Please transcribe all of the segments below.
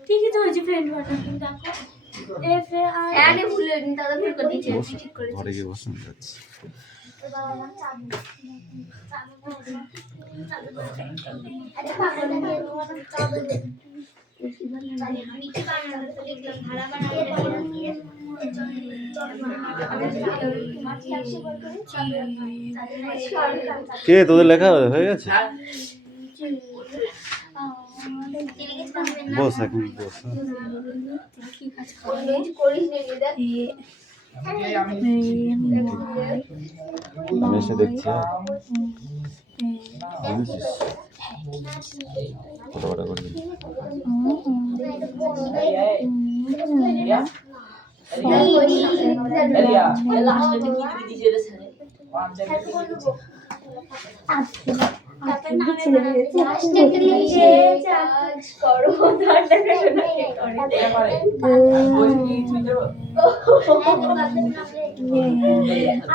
ঠিকই তো হয়েছে ফ্রেন্ড বাটা কিন্তু দেখো এফ এ আর আরে ভুলে নি দাদা ভুল করে দিয়েছে ঠিক করে ঘরে গিয়ে বসুন যাচ্ছে আরে পাগল না তোমার চাদর দে নিচে কামড়া তো দেখলাম ধারা বানাই কে তোদের লেখা হয়ে গেছে বস এখন বস আমি এসে দেখছি ফটোটা করবি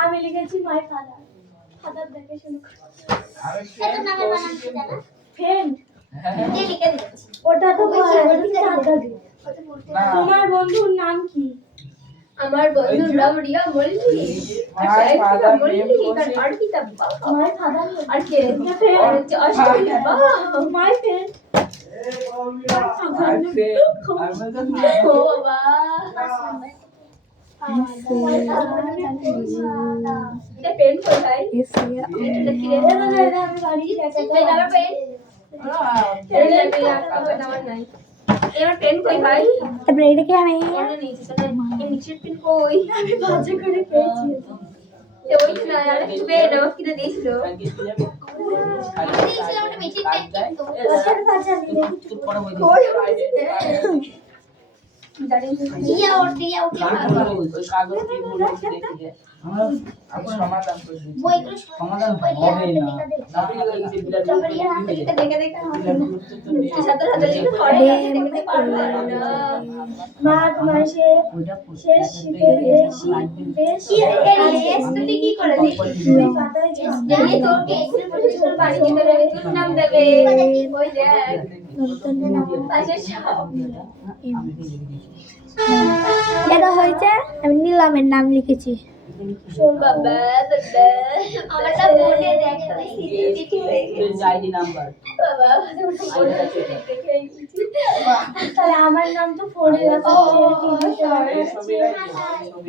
আমি লিখেছি মাই ফাদার ফাদার দেখে শুনে ফ্রেন্ড ওটা তো তোমার বন্ধুর নাম কি আমার বন্ধুর নাম রিয়া মল্লিক আর কি তা মাই ফাদার আর কে অষ্টমী মাই ফ্রেন্ড ও বাবা এটা পেন কোথায় এটা কি রে আমি বাড়ি এই দাদা পেন আমার নাই এবার পেন কই ভাই তারপরে এটা কি আমি মনে নেই সেটা এই নিচের পেন কই আমি বাজে করে পেয়েছি এ ওই না আর কিছু পেন আমাকে কিনে দিয়েছিল দিয়েছিল ওটা নিচের পেন কিন্তু ওটার কাছে আমি কই দিয়া ওটা ওই কাগজ কি বলে দেখি আমি সমাধান করছি বইগুলো সমাধান হবে না আপনি ওই যে দেখে দেখে সাথে সাথে লিখে পড়ে দেখতে পারবে না মা তোমার শেষ বেশি তুই কি করে দিছিস দুই পাতায় এই তোর কে এক্সেল পড়তে ছোট পানি দিতে দেবে তোর নাম দেবে ওই দেখ পাশে সব এটা হয়েছে আমি নীলামের নাম লিখেছি শোন বাবা দাদা আমারটা বোর্ডে দেখা চিঠি হয়ে গেছে আইডি নাম্বার বাবা বোর্ডে দেখে তাহলে আমার নাম তো ফোনে রাখা আছে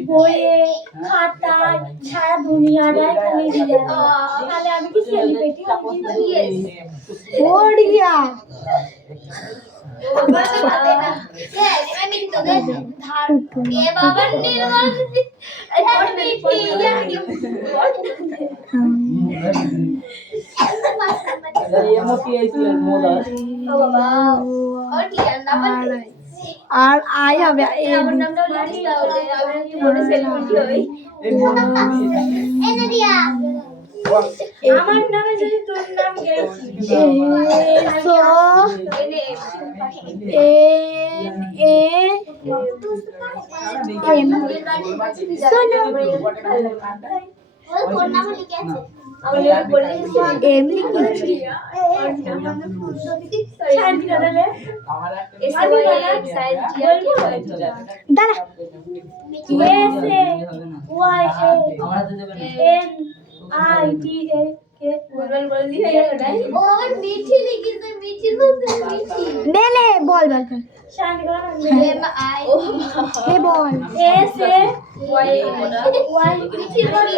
বইয়ে খাতায় সারা দুনিয়াটাই খালি দিয়ে তাহলে আমি কি সেলিব্রিটি ওড়িয়া এ বাবা নির্মল আর আই হবে আমার নামটাও লিখিস তাহলে আমি কি বড় সেলিব্রিটি হই এনে দিয়া আমার নামে যদি তোর নাম গেছি এনে এন এ এম কোন নাম লিখে আছে আমি বলে এম লিখেছি শান্তি দাদালে আমার একটা এসওয়াই সাইজ দাঁড়া এস এ ওয়াই এ আমরা তো দেবেন এন আই টি এ কে বলবল লিখে গেল নাই ও আমার মিঠি লিখেছে মিঠির মধ্যে মিঠি নেলে বল বল শান্তি দাদা এম আই হে বল এস এ ওয়াই ওয়াই মিঠির মধ্যে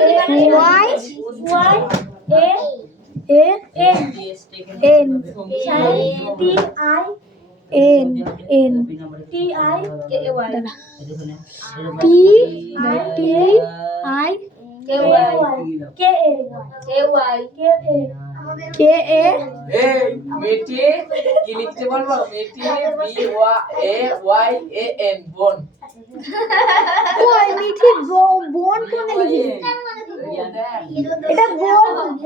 Y Y A A N N T I N N T I K Y T T I K Y K A K Y K A K A এই মেটি কি লিখতে বলবো মেটি B A Y A N বোন ওই মিঠি বোন কোনে লিখিস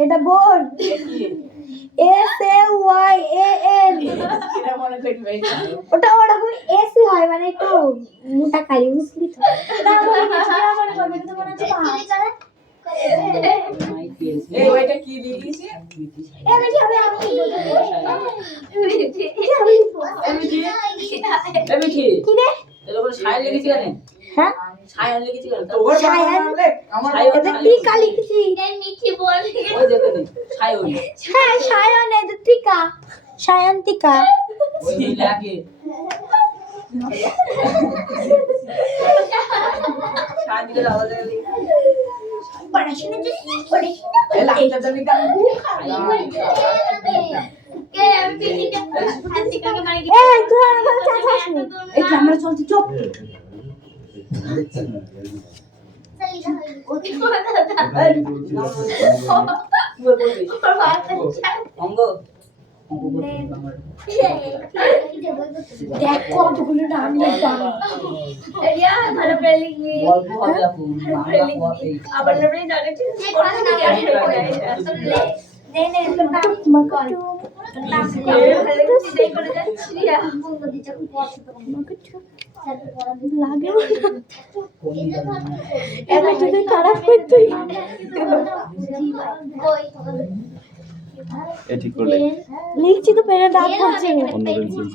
এটা বোন S A Y A N কিরা মনে করবে ওটা ওরকম এস হয় মানে একটু মোটা কালি বুঝলি তো না বলে কিছু না মনে করবে তো মনে হচ্ছে এই ওইটা কি লিখিস এ বেটি আমি লিখেছি কেন? হ্যাঁ সায়ন লিখেছি কেন? তোর সায়ন। আমার এটা টিকা লিখেছি। এই মিঠি বল ওই দেখে নি, সায়ন। হ্যাঁ সায়ন, এটা টিকা, সায়ন্তিকা। ওই লাগে। সায়ন্তিকা আওয়াজ লাগে। পড়াশোনা তো পড়াশোনা এই করতে। লাইনটা জানি কেন? কে মিঠিকে হাসিকাকে মানে কি এই তুই আমার চাচাস নি। এই ক্যামেরা চলছে, চুপ। অঙ্গ। দেখ কতগুলো নাম লিখা। ভালো করে লিখবি গল্প হবে আপু, বাংলা পড়ে। আবার না বলি জানে ঠিক নে নে তোর নাম মাকটু নাম করে করে যাচ্ছি লাগে এবার যদি খারাপ হইতো। এ ঠিক করলে লিখছি তো পেরে দাঁত পড়ছে। অন্য পেন্সিল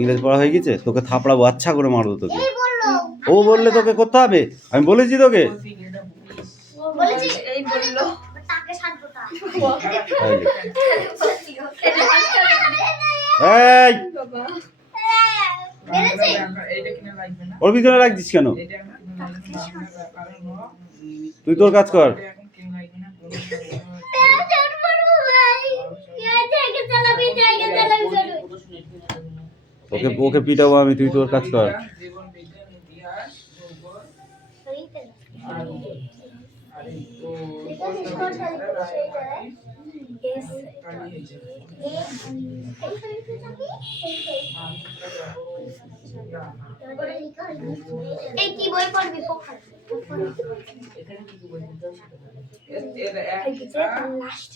ইংরেজি পড়া হয়ে গেছে, তোকে থাপড়াবো, আচ্ছা করে মারবো তোকে। ও বললে তোকে করতে হবে, আমি বলেছি তোকে। এই বললো তাকে শান্তটা তাইলে। এই ওর পিছনে লাগছিস কেন? তুই তোর কাজ কর। ওকে ওকে পিটাবো আমি, তুই তোর কাজ কর। এই কি বই পড়বি পোখর এখানে কি কি বলতে হবে? এর লাস্ট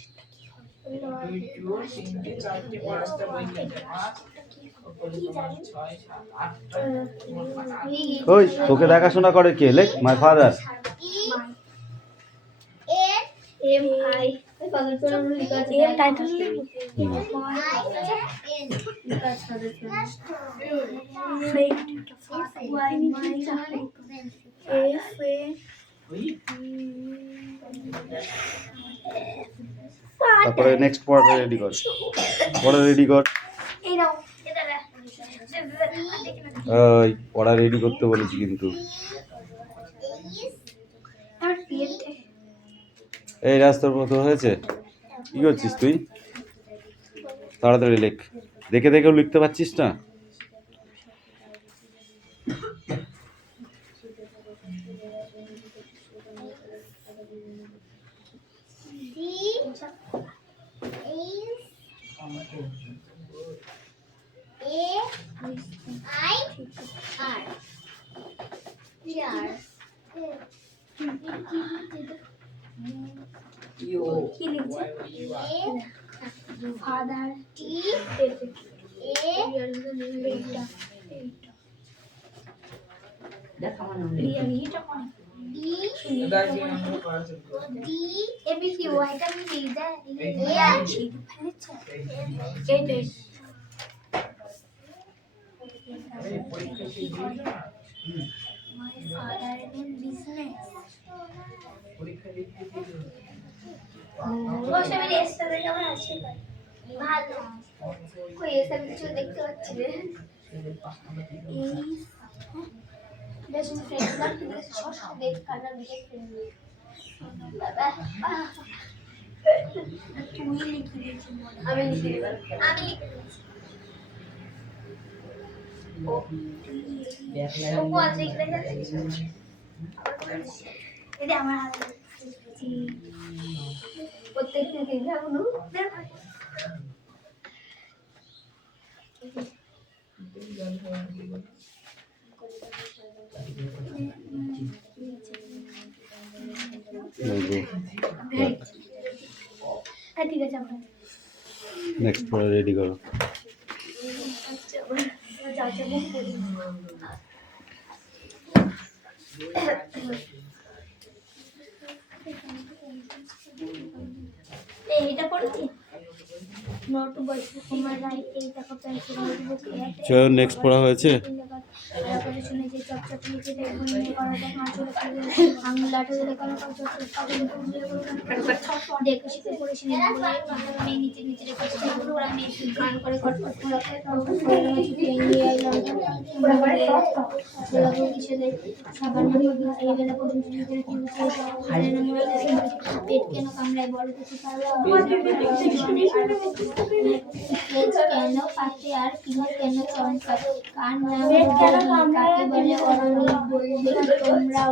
ওই তোকে দেখাশোনা করে কে? লেখ মাই ফাদার। এম আই ফাদার তো আমরা লিখা আছে এম টাইটেল লিখব তারপরে নেক্সট পড়াটা রেডি কর, পড়া রেডি কর। এই নাও ওই পড়া রেডি করতে বলেছি কিন্তু। এই রাস্তার মতো হয়েছে, কি করছিস তুই? তাড়াতাড়ি লেখ, দেখে দেখেও লিখতে পারছিস না। ফাদার টি এ দেখ আমার নাম ডি এবিসি ওয়াইটা আমি লিখা এ আছে এইটা my father in business বসে আমি রেস্টটা দেখে আমার হাসি পায় ভালো কই এসব কিছু দেখতে পাচ্ছি রে এই বেশ ফ্রেন্ড না প্লিজ শর্ট দেখ কানা দিকে ফ্রেন্ড বাবা তুই লিখে দিয়েছিস আমি লিখে দিলাম আমি ও আছে লিখে দিয়েছিস এটা আমার হাতে প্রত্যেকটা দিন যাবো ঠিক আছে আমরা নেক্সট পড়া রেডি করো। এইটা পড়েছি নোট বই তোমার রাইট এই দেখো পেন্সিল নোটবুক চলো নেক্সট পড়া হয়েছে। শুনে যে চটচট লিখে দেখুন করা যায় আঙুল লাঠি ধরে করা চটচট দেখে শিখে পড়েছি আমি নিচে নিচে রেখেছি পুরো আমি গান করে কটকট করে নিয়ে আইলাম পুরো করে লাগো কিসে দেখ সাবান এই বেলা পর্যন্ত নিজের কি পেট কেন কামড়ায় বড় কিছু কেন পাতে আর কিনে কেন চমকা কান না কাকে বলে অরণি বলবে তোমরা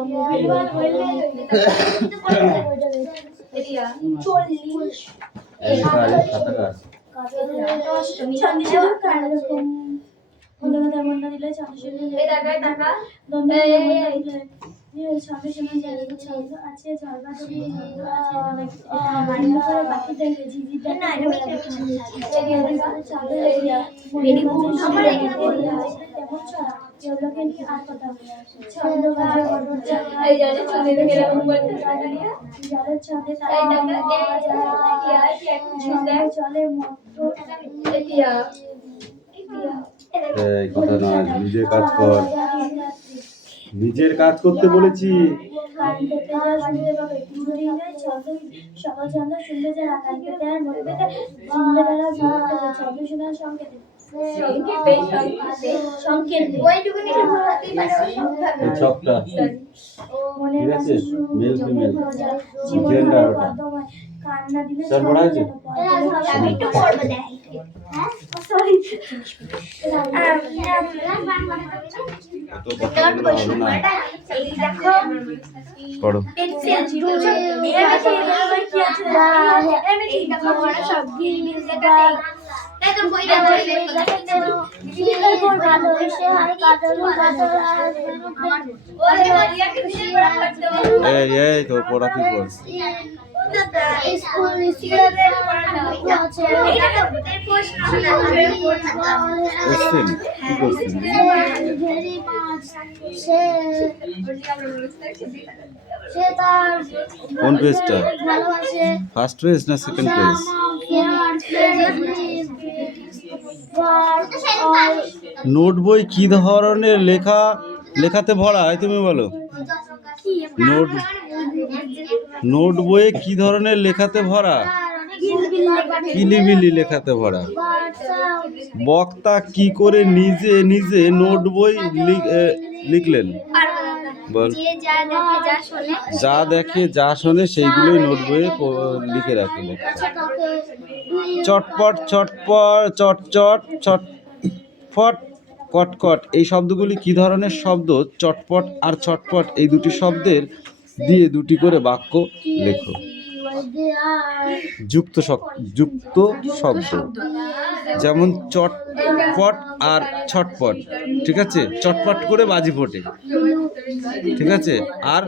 এই কথা নয়, নিজের কাজ কর, নিজের কাজ করতে বলেছি। ছকটা ঠিক আছে, মেল ফিমেল জেন্ডার ওটা স্যার পড়া আছে। আমি একটু পড়বো দেখ হ্যাঁ সরি তো কথা বলা হলো না, এই দেখো পড়ো। পেন্সিল রুল এই দেখো বড় সব মিল যেটা দেখ তাই তোর বইটা ধরে এই এই তোর পড়া কি বল? কোশ্চেন কি কোশ্চেন? কোন পেজটা? ফার্স্ট পেজ না সেকেন্ড পেজ? নোট বই কি ধরনের লেখাতে ভরা হয় তুমি বলো? নোট বইয়ে কি ধরনের লেখাতে ভরা? কিলিবিলি লেখাতে ভরা। বক্তা কি করে নিজে নিজে নোট বই লিখলেন? বল। যা দেখে যা শোনে সেইগুলোই নোট বইয়ে লিখে রাখে বক্তা। চটপট চটপট চটচট চটফট কটকট এই শব্দগুলি কি ধরনের শব্দ? চটপট আর ছটপট এই দুটি শব্দের দিয়ে দুটি করে বাক্য লেখো। যুক্ত শব্দ, যেমন চটপট আর ছটপট, ঠিক আছে? চটপট করে বাজি ফোটে, ঠিক আছে? আর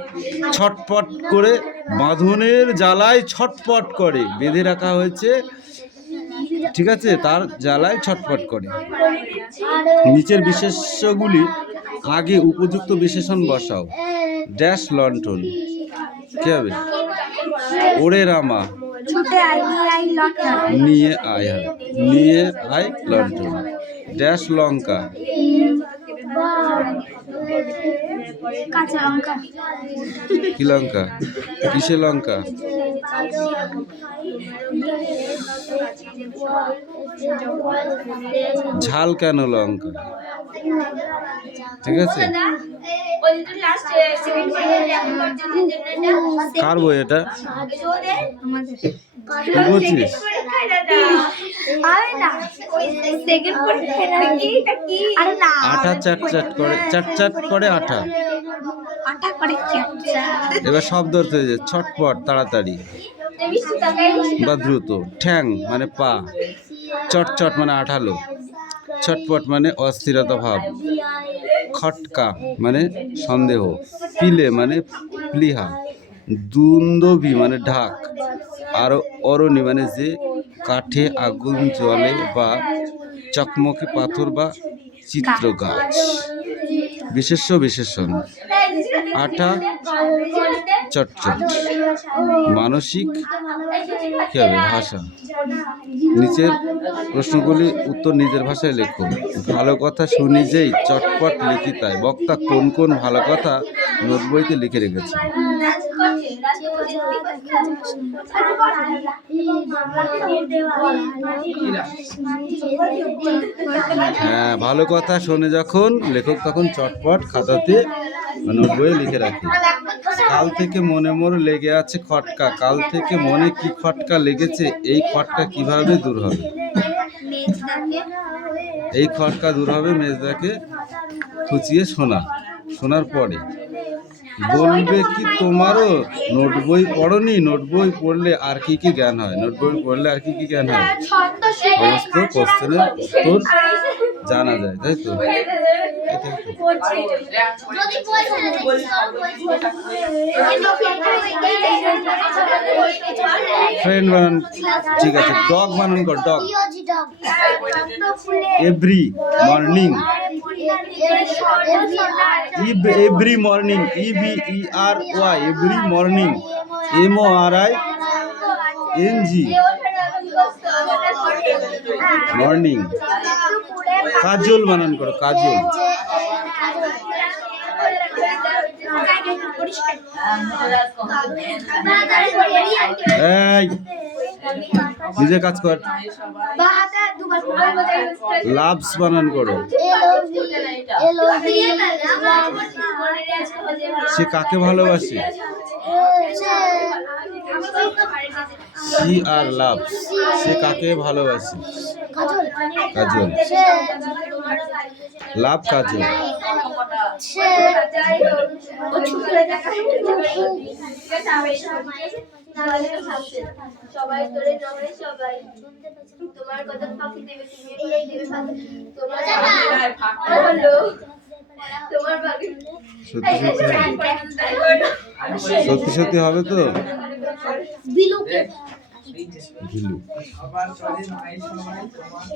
ছটপট করে বাঁধনের জ্বালায় ছটপট করে, বেঁধে রাখা হয়েছে, ঠিক আছে? তার জ্বালায় ছটপট করে। নিচের বিশেষ্যগুলি আগে উপযুক্ত বিশেষণ বসাও। ড্যাশ লণ্ঠন কি হবে? ওরে রামা নিয়ে আয় লণ্ঠন। ড্যাশ লঙ্কা কাঁচা লঙ্কা কি লঙ্কা? কিসে লঙ্কা? ঝাল কেন লঙ্কা, ঠিক আছে? কার বই এটা? কি বলছিস? আঠা চাট করে আঠা। এবার শব্দ অর্থ হয়েছে ছটপট তাড়াতাড়ি বা দ্রুত। ঠ্যাং মানে পা। চটচট মানে আঠালো। ছটপট মানে অস্থিরতা ভাব। খটকা মানে সন্দেহ। পিলে মানে প্লিহা। দুন্দভি মানে ঢাক। আর অরণি মানে যে কাঠে আগুন জ্বলে বা চকমকে পাথর বা চিত্র গাছ। বিশেষ্য বিশেষণ আঠা চটচট। মানসিক কি হবে ভাষা। নিচের প্রশ্নগুলি উত্তর নিজের ভাষায় লেখো। ভালো কথা শুনি যেই চটপট লিখি তাই। বক্তা কোন কোন ভালো কথা নোট বইতে লিখে রেখেছে? হ্যাঁ, ভালো কথা শোনে যখন লেখক তখন চটপট খাতাতে নোট বইয়ে লিখে রাখে। কাল থেকে মনে মনে লেগে আছে খটকা। কাল থেকে মনে কি খটকা লেগেছে? এই খটকা কিভাবে দূর হবে? এই খটকা দূর হবে মেজদাকে খুঁচিয়ে শোনার পরে। বলবে কি তোমারও নোট বই পড়নি? নোট বই পড়লে আর কি কি জ্ঞান হয়? নোট বই পড়লে আর কি কি জ্ঞান হয়? সমস্ত কোশ্চেনের উত্তর জানা যায়, তাই তো? ফ্রেন্ড বানান, ঠিক আছে। ডগ বানান কর, dog. Every morning, every morning, EVERY, every morning, MORING, morning. কাজল বানান করো, কাজল। এই নিজে কাজ কর। লাভস বানান করো। সে কাকে ভালোবাসে? সি আর লাভস, সে কাকে ভালোবাসে? কাজল। লাভ কাজল। সবাই তোরে নয় সবাই তোমার কথা ফাঁকি দেবে, তুমি দেবে ফাঁকি তোমার তোমার বাকি সত্যি সত্যি হবে তো?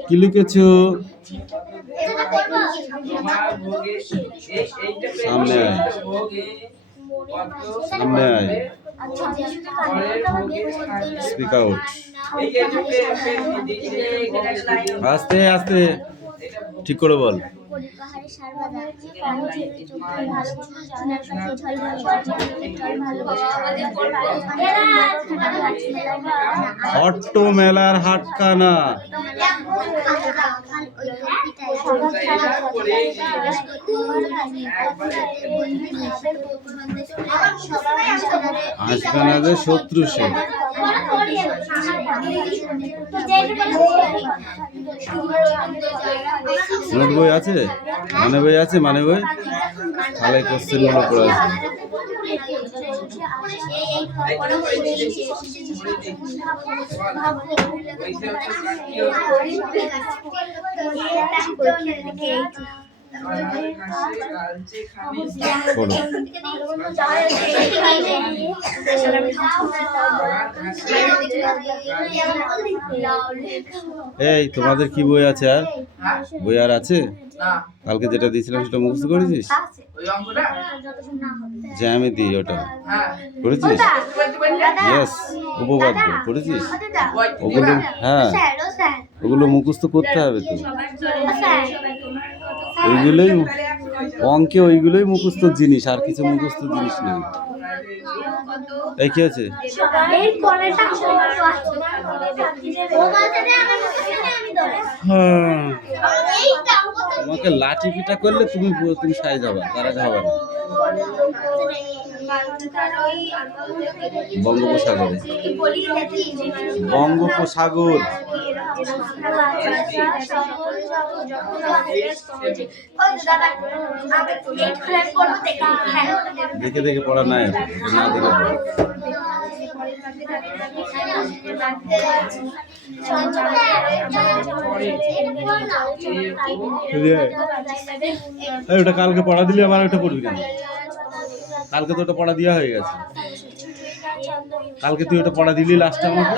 কি লিখেছো? সামনে আয়, সামনে আয়। Speak out. আস্তে আস্তে ঠিক করে বল। অট্ট মেলার হাটখানা। আজকানাদের শত্রু সে। নোট বই আছে? মানে বই আছে? মানে বই তাহলে কোশ্চেন গুলো পড়ে আছে। এই তোমাদের কি বই আছে? আর বই আর আছে? কালকে যেটা দিয়েছিলাম সেটা মুখস্থ করেছিস? জ্যামিতি ওটা করেছিস? ইয়েস, উপপাদ্য করেছিস? ওগুলো হ্যাঁ, ওগুলো মুখস্থ করতে হবে তো। ওইগুলোই অঙ্কে, ওইগুলোই মুখস্থ জিনিস, আর কিছু মুখস্থ জিনিস নেই। এই কি আছে? তোমাকে লাঠি পিটা করলে তুমি সাইজ হবা, তারা যাবা না। বঙ্গোপসাগরে, বঙ্গোপসাগর। দেখে দেখে পড়া নাই, না দেখে পড়া। ওটা কালকে পড়া দিলে আবার ওটা পড়বি কেন? কালকে তো ওটা পড়া দেওয়া হয়ে গেছে। কালকে তুই ওটা পড়া দিলি লাস্টে আমাকে।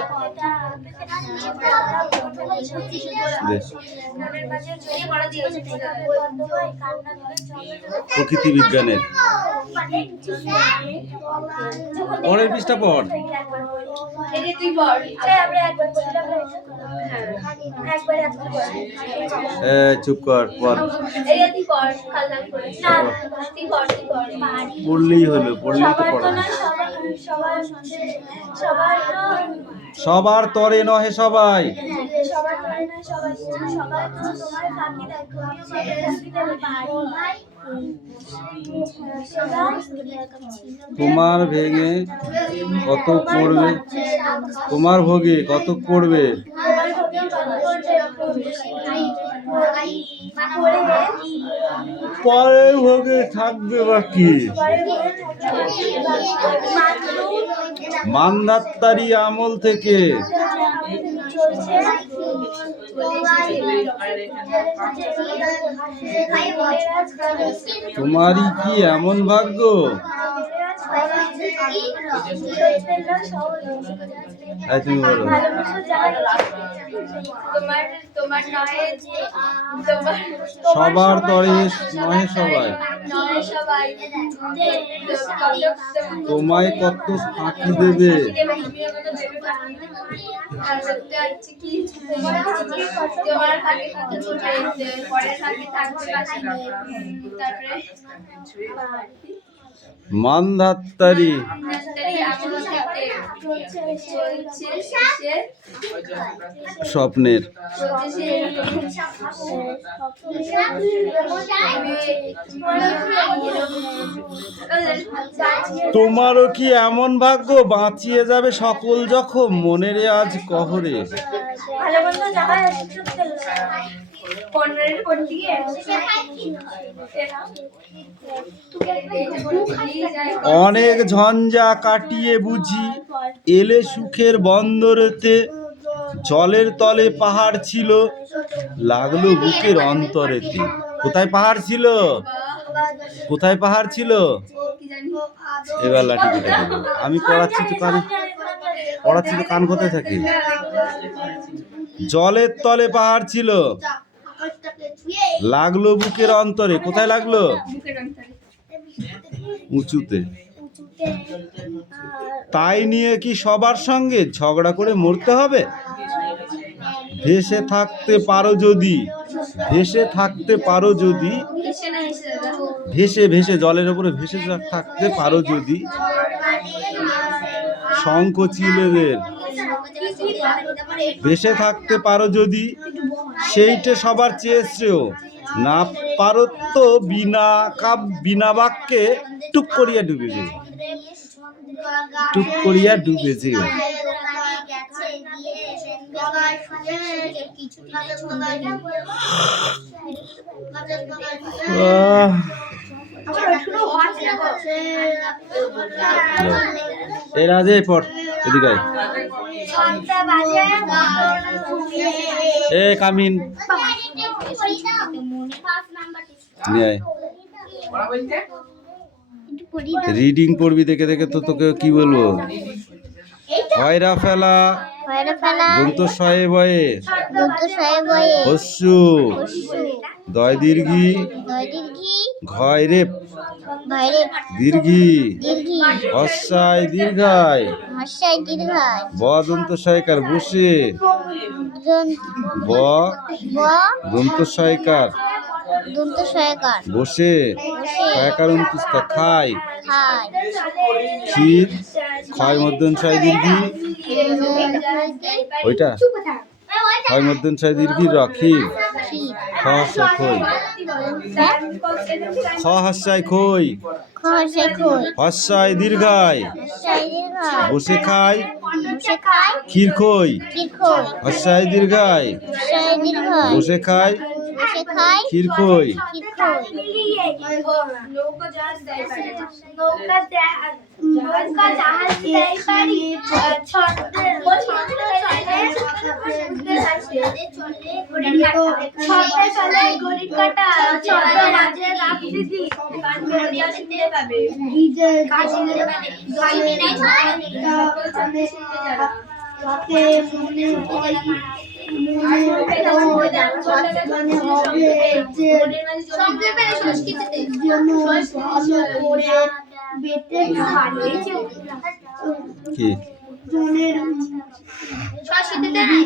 প্রকৃতি বিজ্ঞানের পরের পৃষ্ঠা পড়। এই যে তুই পড়। আমরা একবার পড়লাম একবার চুপ কর, পড়। এই যে তুই পড়, কালকে পড়ে। না, তুই পড়। পড়লেই হলো, পড়লেই তো সবার তো পড়া। না সবার সবার তরে নহে সবাই। সবার করে না সবার তো তোমার ফাঁকি দেয়, তুমিও ফাঁকি দেবে ভাই। তোমার ভেঙে কত পড়বে, তোমার ভোগে কত পড়বে। পরের ভোগে থাকবে বাকি। মান্ধাত্তারি আমল থেকে তোমারই কি এমন ভাগ্য, তাই তুমি বলো। তোমার নয় যে তোমার সবার তরে নহে সবাই, সবাই তোমায় কত ফাঁকি দেবে। তোমার ফাঁকে কত ছুটে পরের ফাঁকে থাকবে বাকি। তারপরে মান্ধাত্তারি স্বপ্নের তোমারও কি এমন ভাগ্য, বাঁচিয়ে যাবে সকল জখম মনের আজ কহরে। অনেক ঝঞ্ঝা কাটিয়ে বুঝি এলে সুখের বন্দরেতে, জলের তলে পাহাড় ছিল লাগলো বুকের অন্তরেতে। কোথায় পাহাড় ছিল, কোথায় পাহাড় ছিল? এবার লাঠি কেটে দেবো। আমি পড়াচ্ছি তো কান, পড়াচ্ছি তো কান কোথায় থাকে? জলের তলে পাহাড় ছিল লাগলো বুকের অন্তরে। কোথায় লাগলো? উঁচুতে। তাই নিয়ে কি সবার সঙ্গে ঝগড়া করে মরতে হবে? ভেসে থাকতে পারো যদি, ভেসে থাকতে পারো যদি, ভেসে ভেসে জলের উপরে ভেসে থাকতে পারো যদি, শঙ্খ চিলেদের ভেসে থাকতে পারো যদি, সেইটে সবার চেয়ে শ্রেয়। না পারো তো বিনা বাক্যে টুক করিয়া ডুবে যে, টুক করিয়া ডুবে যে। এরা যে পড় এদিকে এ কামিন রিডিং পড়বি দেখে দেখে। তো তোকে কি বলবো? হয়রা ফেলা দন্ত শয়ে বয়ে হস্যু দয় দীর্ঘি ঘয় রেপ দীর্ঘি হস্যায় দীর্ঘায় দন্ত শয়কার বসে দন্ত শয়কার বসে শয়কার অন্তুস্তা খায় ক্ষীর ক্ষয় মধ্যঞ্চয় দীর্ঘি ওইটা ক্ষয় মধ্যঞ্চয় দীর্ঘি ক্ষীর খ হস্যায় খই হস্যায় দীর্ঘায় বসে খায় ক্ষীর খই হস্যায় দীর্ঘায় বসে খায় ক্ষীর খই। বেতে হারিয়েছে কি সরস্বতী দে না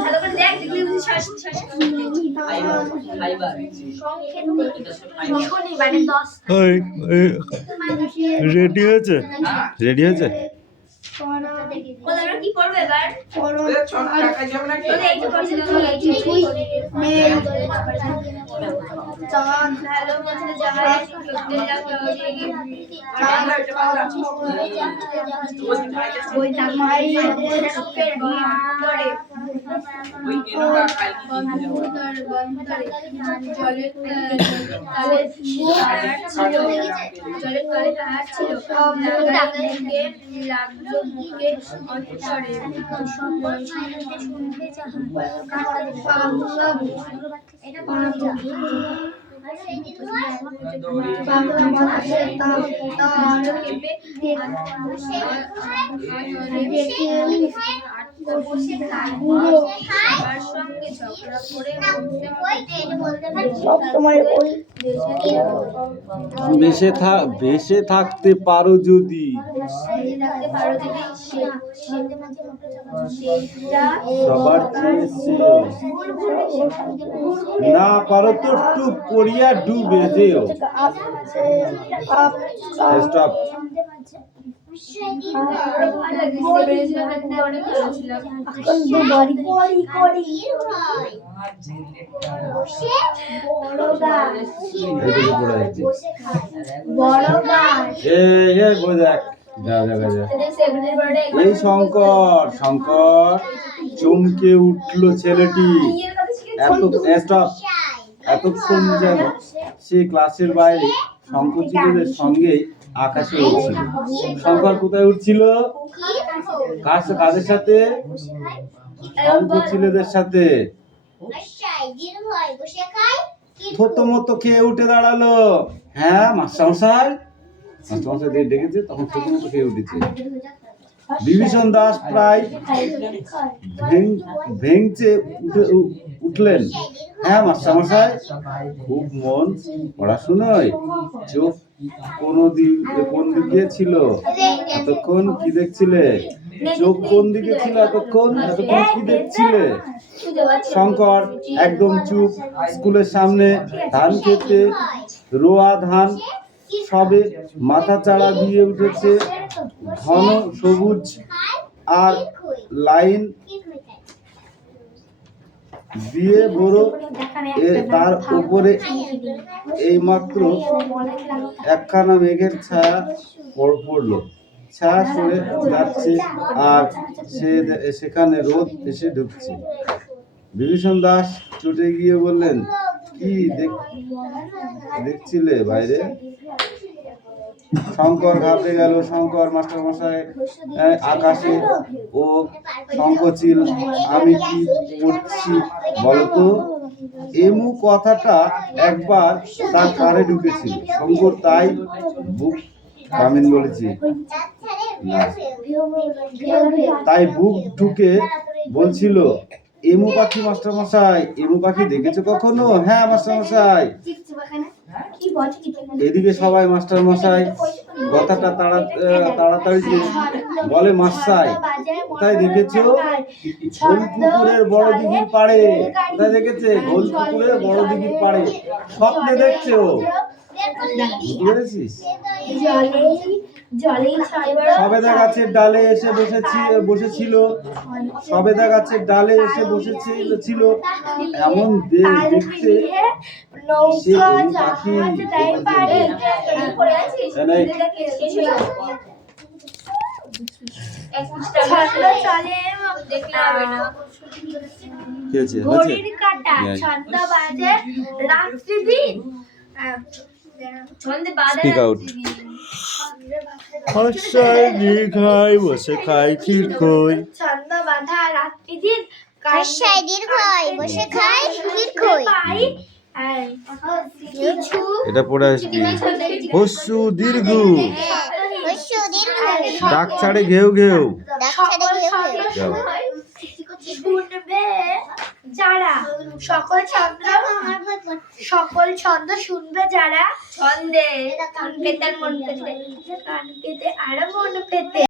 ভালো করে দেখ দেখলি সরস্বতী ফাইবার শনিবারে 10 রেডি হয়েছে রেডি হয়েছে ওরা কি করবে এবার ছোট টাকা যাবে নাকি ওরা এই তো করছে কিছুই নেই চাঁদ ভালো মতো জায়গায় করতে ওই টাকাই করে ওই কিলোটা কালকে জলের তলে পাহাড় ছিল লাগলো বুকে অন্তরে বেঁচে থাকতে পারো যদি সবার চেয়ে চেয়েও। না পারো তো টুপ করিয়া ডুবে যেও। স্টপ। এই শঙ্কর চমকে উঠলো ছেলেটি। এতক্ষণ যেন সে ক্লাসের বাইরে শঙ্করচিলেদের সঙ্গে আকাশে উঠছিল। শঙ্কর কোথায় উঠছিল? কাদের সাথে? শঙ্করচিলেদের সাথে। থতমত খেয়ে উঠে দাঁড়ালো। হ্যাঁ মাস্টারমশাই ডেকেছে, তখন থতমত খেয়ে উঠেছে। বিভীষণ দাস প্রায় ভেঙচে উঠলেন। হ্যাঁ মাস্টারমশাই, খুব মন পড়াশোনায়। চোখ কোন দিকে ছিল এতক্ষণ? কি দেখছিলে? চোখ কোন দিকে ছিল এতক্ষণ কি দেখছিলে? শঙ্কর একদম চুপ। স্কুলের সামনে ধান খেতে রোয়া ধান সবে মাথা চাড়া দিয়ে উঠেছে। ঘন সবুজ আর লাইন দিয়ে বড়। তার উপরে এইমাত্র একখানা মেঘের ছায়া পড়লো। ছায়া সরে যাচ্ছে আর সেখানে রোদ এসে ঢুকছে। বিভীষণ দাস ছুটে গিয়ে বললেন, কি দেখছিলে বাইরে? শঙ্কর ঘাবড়ে গেল। শঙ্কর মাস্টারমশাই আকাশে ও শঙ্খচিল, আমি কি পড়ছি বলতো? এমু কথাটা একবার তার কানে ঢুকেছিল। শঙ্কর তাই বুক কামিন বলেছি তাই বুক ঢুকে বলছিল, এমু পাখি মাস্টারমশাই, এমু পাখি দেখেছো কখনো? হ্যাঁ মাস্টারমশাই। এদিকে সবাই মাস্টারমশাই কথাটা তাড়াতাড়ি বলে, মাস্টার কোথায় দেখেছো? গোলপুকুরের বড় দিঘির পাড়ে। কোথায় দেখেছে? গোলপুকুরের বড় দিঘির পাড়ে। স্বপ্নে দেখছো? বুঝতে পেরেছিস? সবেদা গাছের ডালে এসে বসেছিল। সবেদা গাছের ডালে এসে বসেছিল। এমন দেখতে সে পাখি। Speak out. বসে খাই ক্ষীর খই। ছন্দ বাঁধা রাত্রি দিন বসে খাই ক্ষীর খই। এটা পড়ে আসবি। হস্যু দীর্ঘ ডাক ছাড়ে ঘেউ ঘেউ। শুনবে যারা সকল ছন্দ শুনবে যারা ছন্দে কান পেতে আর মন পেতে